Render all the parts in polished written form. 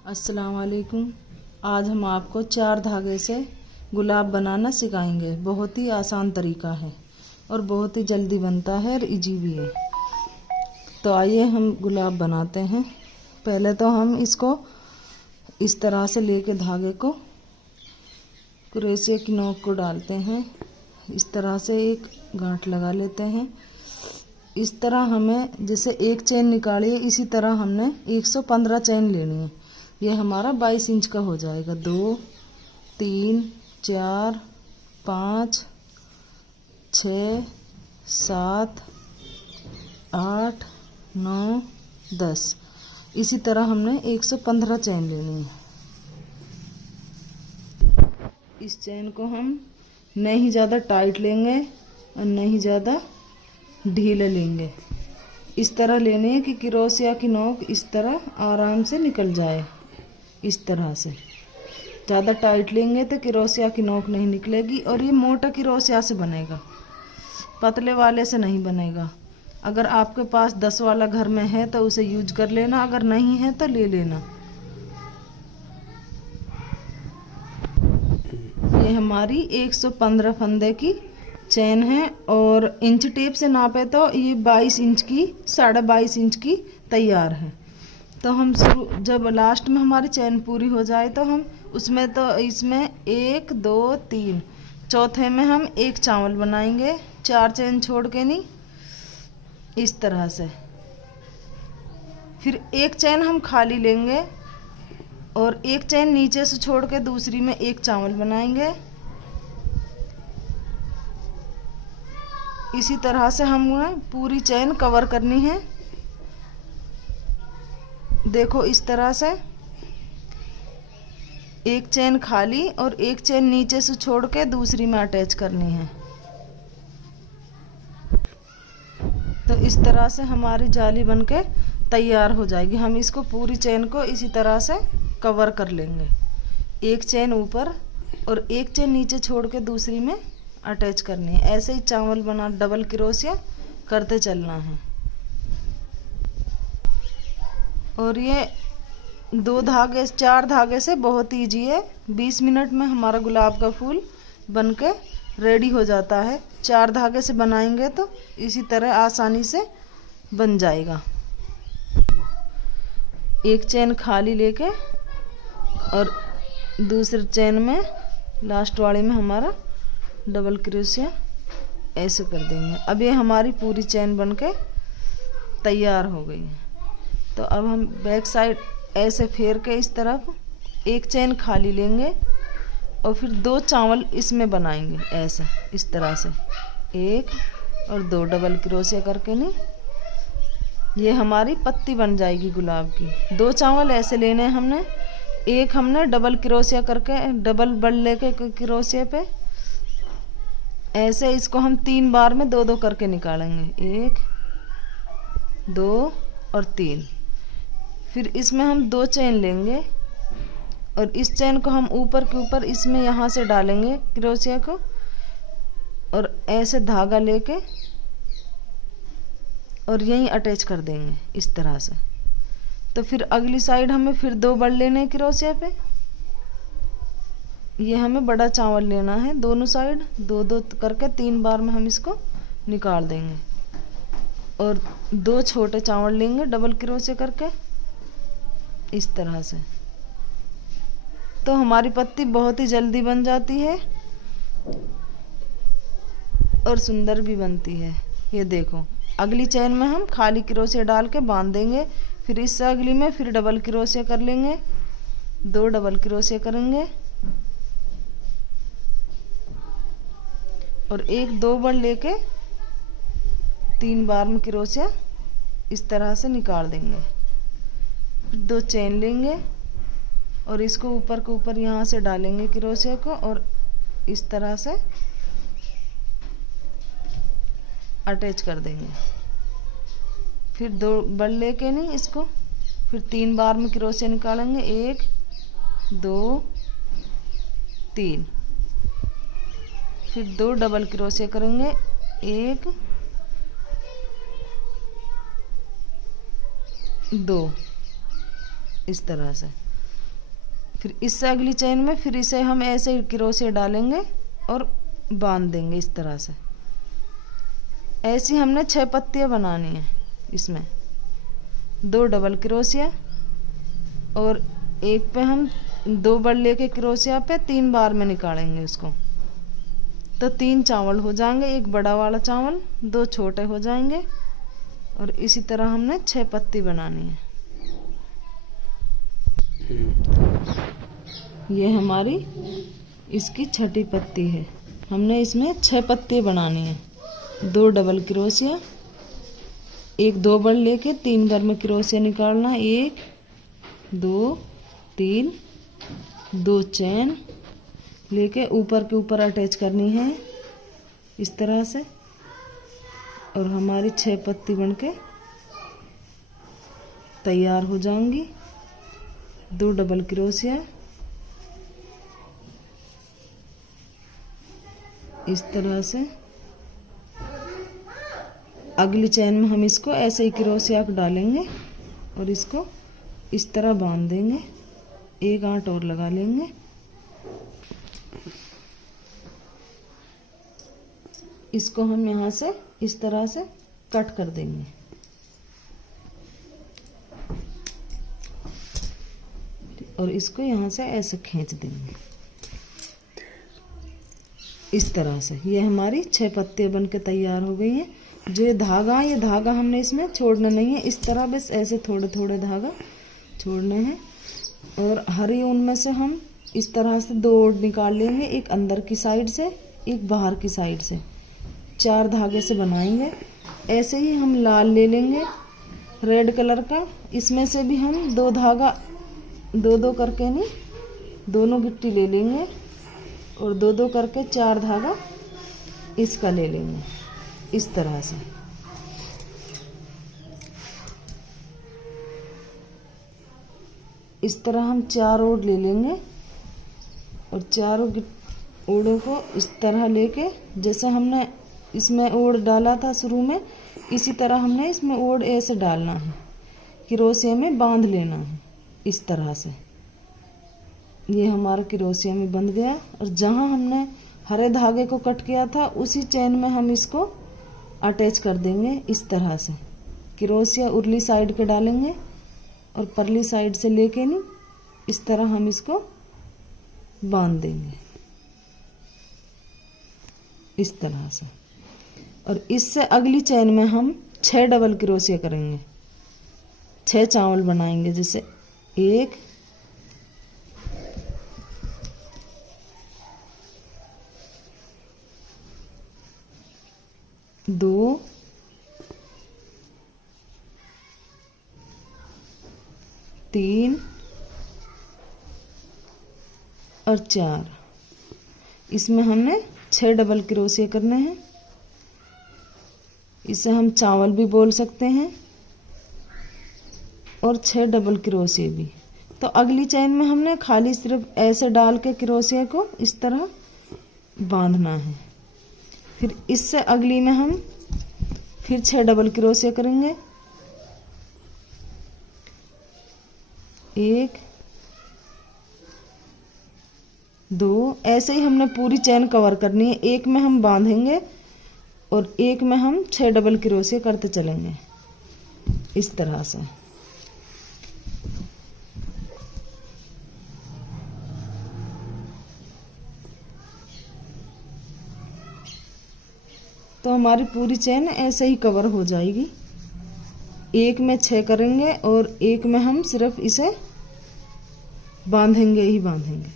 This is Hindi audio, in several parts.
अस्सलाम वालेकुम। आज हम आपको 4 धागे से गुलाब बनाना सिखाएंगे। बहुत ही आसान तरीका है और बहुत ही जल्दी बनता है और इजी भी है। तो आइए हम गुलाब बनाते हैं। पहले तो हम इसको इस तरह से लेके धागे को क्रोशिया की नोक को डालते हैं। इस तरह से एक गांठ लगा लेते हैं। इस तरह हमें जैसे एक चेन निकाली है, इसी तरह हमने 115 चेन लेनी है। ये हमारा 22 इंच का हो जाएगा। 2 3 4 5 6 7 8 9 10। इसी तरह हमने 115 चेन लेनी है। इस चेन को हम नहीं ज़्यादा टाइट लेंगे और नहीं ज़्यादा ढीले लेंगे। इस तरह लेने है कि क्रोशिया की नोक इस तरह आराम से निकल जाए। इस तरह से ज़्यादा टाइट लेंगे तो क्रोशिया की नोक नहीं निकलेगी और ये मोटा क्रोशिया से बनेगा, पतले वाले से नहीं बनेगा। अगर आपके पास 10 वाला घर में है तो उसे यूज कर लेना, अगर नहीं है तो ले लेना। ये हमारी 115 फंदे की चेन है और इंच टेप से नापे तो ये 22 इंच की 22.5 इंच की तैयार है। तो हम जब लास्ट में हमारी चेन पूरी हो जाए तो हम उसमें तो इसमें 1 2 3 चौथे में हम एक चावल बनाएंगे, 4 चेन छोड़ के नहीं, इस तरह से। फिर एक चेन हम खाली लेंगे और एक चेन नीचे से छोड़ के दूसरी में एक चावल बनाएंगे। इसी तरह से हमें पूरी चेन कवर करनी है। देखो इस तरह से एक चेन खाली और एक चेन नीचे से छोड़ के दूसरी में अटैच करनी है। तो इस तरह से हमारी जाली बनके तैयार हो जाएगी। हम इसको पूरी चेन को इसी तरह से कवर कर लेंगे। एक चेन ऊपर और एक चेन नीचे छोड़ के दूसरी में अटैच करनी है। ऐसे ही चावल बना डबल क्रोशिया करते चलना है। और ये 4 धागे से बहुत ईजी है। 20 मिनट में हमारा गुलाब का फूल बनके रेडी हो जाता है। 4 धागे से बनाएंगे तो इसी तरह आसानी से बन जाएगा। एक चेन खाली लेके और दूसरे चेन में लास्ट वाले में हमारा डबल क्रोशिया ऐसे कर देंगे। अब ये हमारी पूरी चेन बनके तैयार हो गई है। तो अब हम बैक साइड ऐसे फेर के इस तरफ एक चेन खाली लेंगे और फिर 2 चावल इसमें बनाएंगे। ऐसे इस तरह से 1 और 2 डबल क्रोशिया करके नहीं, ये हमारी पत्ती बन जाएगी गुलाब की। 2 चावल ऐसे लेने हैं हमने। एक हमने डबल क्रोशिया करके डबल बल लेके क्रोशिया पे ऐसे इसको हम 3 बार में 2 2 करके निकालेंगे। 1 2 और 3। फिर इसमें हम 2 चेन लेंगे और इस चेन को हम ऊपर के ऊपर इसमें यहाँ से डालेंगे क्रोशिया को और ऐसे धागा लेके और यहीं अटैच कर देंगे इस तरह से। तो फिर अगली साइड हमें फिर 2 बल लेने क्रोशिया पे। ये हमें बड़ा चावल लेना है। दोनों साइड 2 2 करके 3 बार में हम इसको निकाल देंगे और 2 छोटे चावल लेंगे डबल क्रोशिया करके इस तरह से। तो हमारी पत्ती बहुत ही जल्दी बन जाती है और सुंदर भी बनती है। ये देखो, अगली चेन में हम खाली क्रोशिया डाल के बांध देंगे। फिर इससे अगली में फिर डबल क्रोशिया कर लेंगे, 2 डबल क्रोशिया करेंगे और 1 2 बार लेके 3 बार में क्रोशिया इस तरह से निकाल देंगे। फिर 2 चेन लेंगे और इसको ऊपर के ऊपर यहाँ से डालेंगे क्रोशिया को और इस तरह से अटैच कर देंगे। फिर 2 बल लेके नहीं इसको फिर 3 बार में क्रोशिया निकालेंगे। 1 2 3। फिर 2 डबल क्रोशिया करेंगे। 1 2 इस तरह से। फिर इससे अगली चेन में फिर इसे हम ऐसे ही क्रोशिया डालेंगे और बांध देंगे इस तरह से। ऐसी हमने 6 पत्तियां बनानी है। इसमें 2 डबल क्रोशिया और एक पे हम 2 बल्ले के क्रोशिया पे 3 बार में निकालेंगे उसको, तो 3 चावल हो जाएंगे। एक बड़ा वाला चावल, 2 छोटे हो जाएंगे और इसी तरह हमने 6 पत्ती बनानी है। ये हमारी इसकी छठी पत्ती है। हमने इसमें 6 पत्ती बनानी है। 2 डबल क्रोशिया, एक 2 बार लेके 3 बार में क्रोशिया निकालना, 1 2 3, 2 चैन लेके ऊपर के ऊपर अटैच करनी है इस तरह से, और हमारी 6 पत्ती बनके तैयार हो जाएंगी। 2 डबल क्रोशिया इस तरह से, अगली चैन में हम इसको ऐसे ही क्रोशिया को डालेंगे और इसको इस तरह बांध देंगे। एक गांठ और लगा लेंगे। इसको हम यहाँ से इस तरह से कट कर देंगे। और इसको यहाँ से ऐसे खींच देंगे इस तरह से। ये हमारी 6 पत्तियां बनके तैयार हो गई हैं। जो ये धागा हमने इसमें छोड़ना नहीं है। इस तरह बस ऐसे थोड़े थोड़े धागा छोड़ने हैं। और हरी ऊन में से हम इस तरह से 2 ओड़ निकाल लेंगे, एक अंदर की साइड से, एक बाहर की साइड से। 4 धागे से बनाएंगे। ऐसे ही हम लाल ले लेंगे रेड कलर का। इसमें से भी हम 2 धागा 2-2 करके नहीं, दोनों गिट्टी ले लेंगे और 2-2 करके 4 धागा इसका ले लेंगे इस तरह से। इस तरह हम 4 ओड़ ले लेंगे और चारों ओड़ों को इस तरह लेके, जैसे हमने इसमें ओड़ डाला था शुरू में, इसी तरह हमने इसमें ओड़ ऐसे डालना है, क्रोशिया में बांध लेना है इस तरह से। ये हमारा क्रोशिया में बंध गया। और जहाँ हमने हरे धागे को कट किया था उसी चेन में हम इसको अटैच कर देंगे इस तरह से। क्रोशिया उरली साइड के डालेंगे और परली साइड से लेके नहीं, इस तरह हम इसको बांध देंगे इस तरह से। और इससे अगली चेन में हम 6 डबल क्रोशिया करेंगे। 6 चावल बनाएंगे, जैसे 1 2 3 और 4। इसमें हमने 6 डबल क्रोशिया करने हैं। इसे हम चावल भी बोल सकते हैं और 6 डबल क्रोशिया भी। तो अगली चेन में हमने खाली सिर्फ ऐसे डाल के क्रोशिया को इस तरह बांधना है। फिर इससे अगली में हम फिर 6 डबल क्रोशिया करेंगे। 1 2, ऐसे ही हमने पूरी चेन कवर करनी है। एक में हम बांधेंगे और एक में हम 6 डबल क्रोशिया करते चलेंगे इस तरह से। तो हमारी पूरी चेन ऐसे ही कवर हो जाएगी। एक में 6 करेंगे और एक में हम सिर्फ इसे बांधेंगे ही बांधेंगे।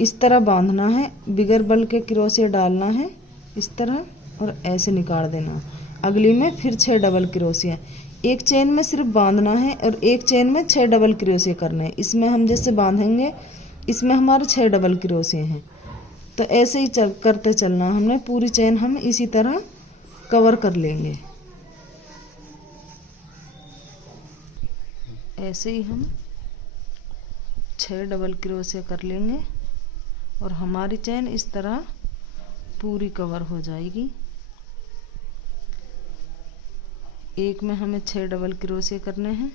इस तरह बांधना है, बिगर बल के क्रोशिया डालना है इस तरह और ऐसे निकाल देना। अगली में फिर 6 डबल क्रोशिया। एक चेन में सिर्फ बांधना है और एक चेन में 6 डबल क्रोशिया करने हैं। इसमें हम जैसे बांधेंगे, इसमें हमारे 6 डबल क्रोशिया हैं। तो ऐसे ही करते चलना। हमने पूरी चेन हम इसी तरह कवर कर लेंगे। ऐसे ही हम 6 डबल क्रोशिया कर लेंगे और हमारी चेन इस तरह पूरी कवर हो जाएगी। एक में हमें 6 डबल क्रोशिया करने हैं,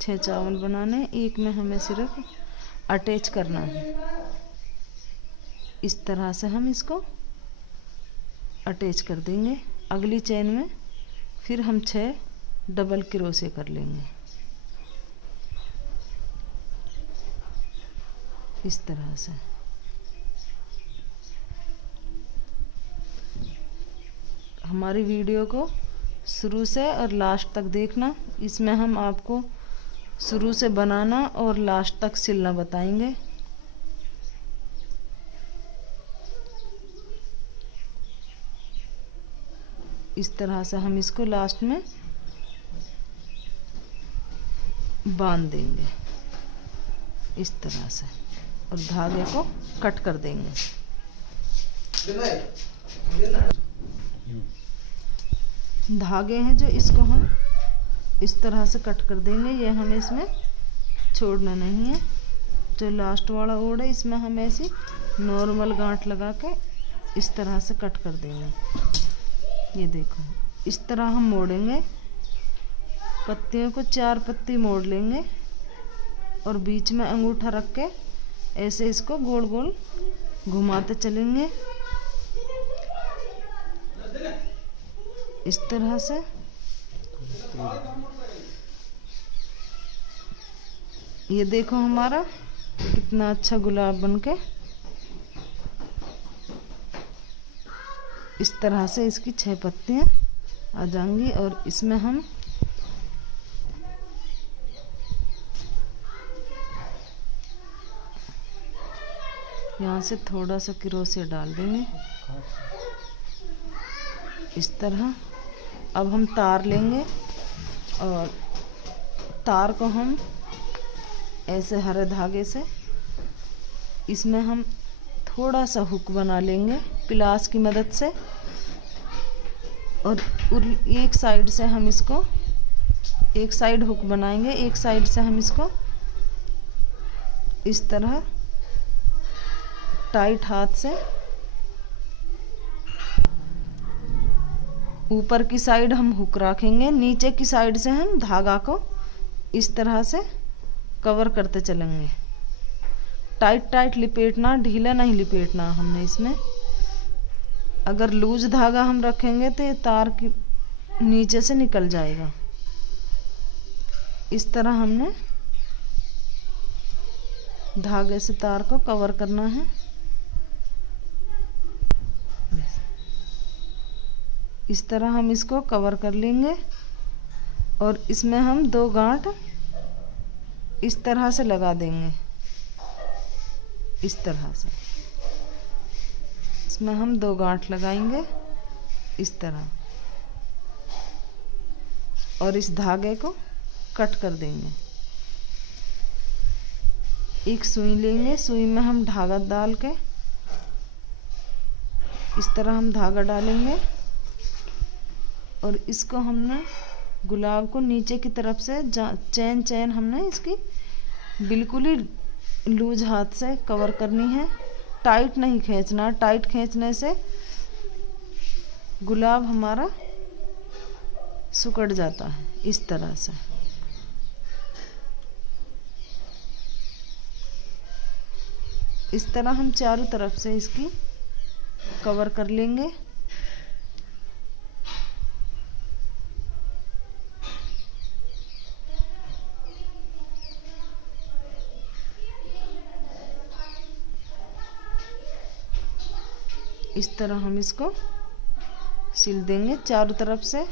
6 चावल बनाने हैं। एक में हमें सिर्फ अटैच करना है। इस तरह से हम इसको अटैच कर देंगे। अगली चेन में फिर हम 6 डबल क्रोशे कर लेंगे इस तरह से। हमारी वीडियो को शुरू से और लास्ट तक देखना। इसमें हम आपको शुरू से बनाना और लास्ट तक सिलना बताएंगे। इस तरह से हम इसको लास्ट में बांध देंगे इस तरह से और धागे को कट कर देंगे। धागे हैं जो इसको हम इस तरह से कट कर देंगे। ये हमें इसमें छोड़ना नहीं है। जो लास्ट वाला ओड़ है इसमें हम ऐसी नॉर्मल गांठ लगा के इस तरह से कट कर देंगे। ये देखो इस तरह हम मोड़ेंगे। पत्तियों को 4 पत्ती मोड़ लेंगे और बीच में अंगूठा रख के ऐसे इसको गोल गोल घुमाते चलेंगे इस तरह से। ये देखो हमारा कितना अच्छा गुलाब बनके इस तरह से इसकी 6 पत्तियां आ जाएंगी। और इसमें हम यहाँ से थोड़ा सा क्रोशे डाल देंगे इस तरह। अब हम तार लेंगे और तार को हम ऐसे हरे धागे से इसमें हम थोड़ा सा हुक बना लेंगे पिलास की मदद से। और एक साइड से हम इसको एक साइड हुक बनाएंगे, एक साइड से हम इसको इस तरह टाइट हाथ से ऊपर की साइड हम हुक रखेंगे, नीचे की साइड से हम धागा को इस तरह से कवर करते चलेंगे। टाइट टाइट लिपेटना, ढीला नहीं लिपेटना हमने इसमें। अगर लूज धागा हम रखेंगे तो ये तार की नीचे से निकल जाएगा। इस तरह हमने धागे से तार को कवर करना है। इस तरह हम इसको कवर कर लेंगे और इसमें हम 2 गांठ इस तरह से लगा देंगे इस तरह से। इसमें हम 2 गांठ लगाएंगे इस तरह और इस धागे को कट कर देंगे। एक सुई लेंगे, सुई में हम धागा डाल के इस तरह हम धागा डालेंगे और इसको हमने गुलाब को नीचे की तरफ से चैन चैन हमने इसकी बिल्कुल ही लूज हाथ से कवर करनी है। टाइट नहीं खींचना, टाइट खींचने से गुलाब हमारा सिकुड़ जाता है इस तरह से। इस तरह हम चारों तरफ से इसकी कवर कर लेंगे। इस तरह हम इसको सिल देंगे चारों तरफ से।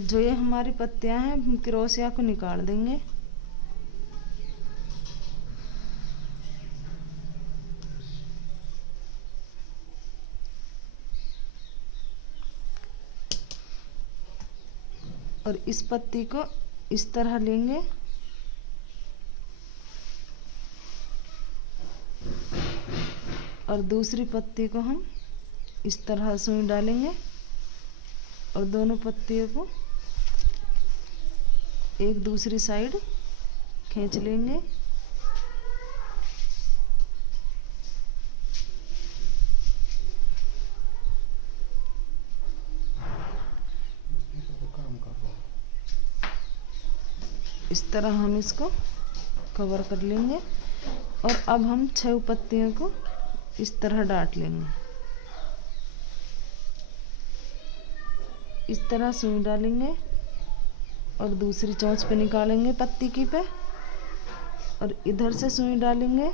जो ये हमारी पत्तियां हैं हम क्रोशिया को निकाल देंगे। और इस पत्ती को इस तरह लेंगे और दूसरी पत्ती को हम इस तरह सुई डालेंगे और दोनों पत्तियों को एक दूसरी साइड खींच लेंगे। इस तरह हम इसको कवर कर लेंगे और अब हम 6 पत्तियों को इस तरह डाट लेंगे। इस तरह सुई डालेंगे और दूसरी चोंच पे निकालेंगे पत्ती की पे और इधर से सुई डालेंगे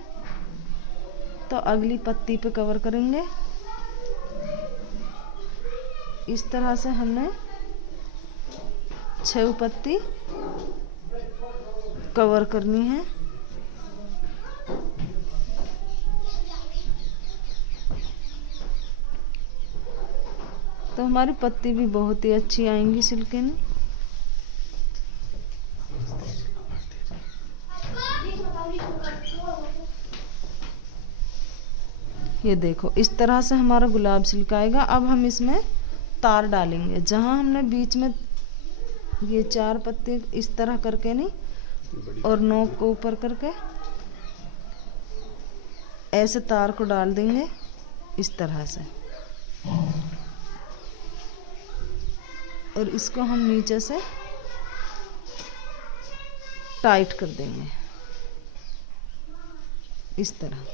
तो अगली पत्ती पे कवर करेंगे। इस तरह से हमने 6 पत्ती कवर करनी है। तो हमारी पत्ती भी बहुत ही अच्छी आएंगी सिल्क में। ये देखो इस तरह से हमारा गुलाब सिल्क आएगा। अब हम इसमें तार डालेंगे। जहां हमने बीच में ये 4 पत्ते इस तरह करके नहीं और नोक को ऊपर करके ऐसे तार को डाल देंगे इस तरह से और इसको हम नीचे से टाइट कर देंगे इस तरह।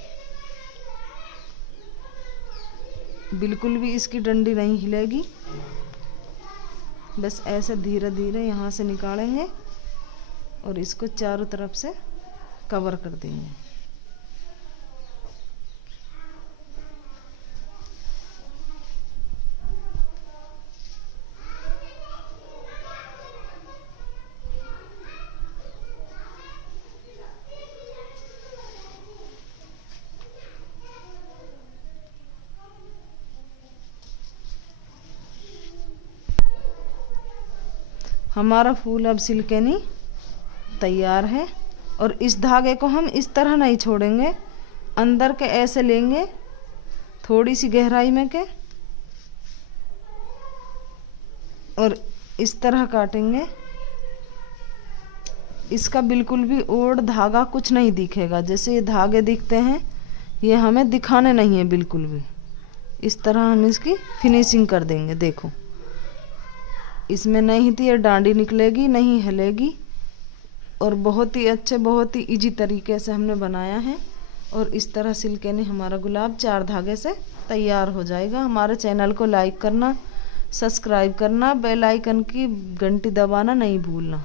बिल्कुल भी इसकी डंडी नहीं हिलेगी, बस ऐसे धीरे धीरे यहाँ से निकालेंगे और इसको चारों तरफ से कवर कर देंगे। हमारा फूल अब सिल्कनी तैयार है और इस धागे को हम इस तरह नहीं छोड़ेंगे, अंदर के ऐसे लेंगे थोड़ी सी गहराई में के और इस तरह काटेंगे। इसका बिल्कुल भी ओढ़ धागा कुछ नहीं दिखेगा, जैसे ये धागे दिखते हैं ये हमें दिखाने नहीं है बिल्कुल भी। इस तरह हम इसकी फिनिशिंग कर देंगे। देखो इसमें नहीं थी ये डांडी निकलेगी नहीं हिलेगी और बहुत ही अच्छे बहुत ही इजी तरीके से हमने बनाया है। और इस तरह सिल्के ने हमारा गुलाब 4 धागे से तैयार हो जाएगा। हमारे चैनल को लाइक करना, सब्सक्राइब करना, बेल आइकन की घंटी दबाना नहीं भूलना।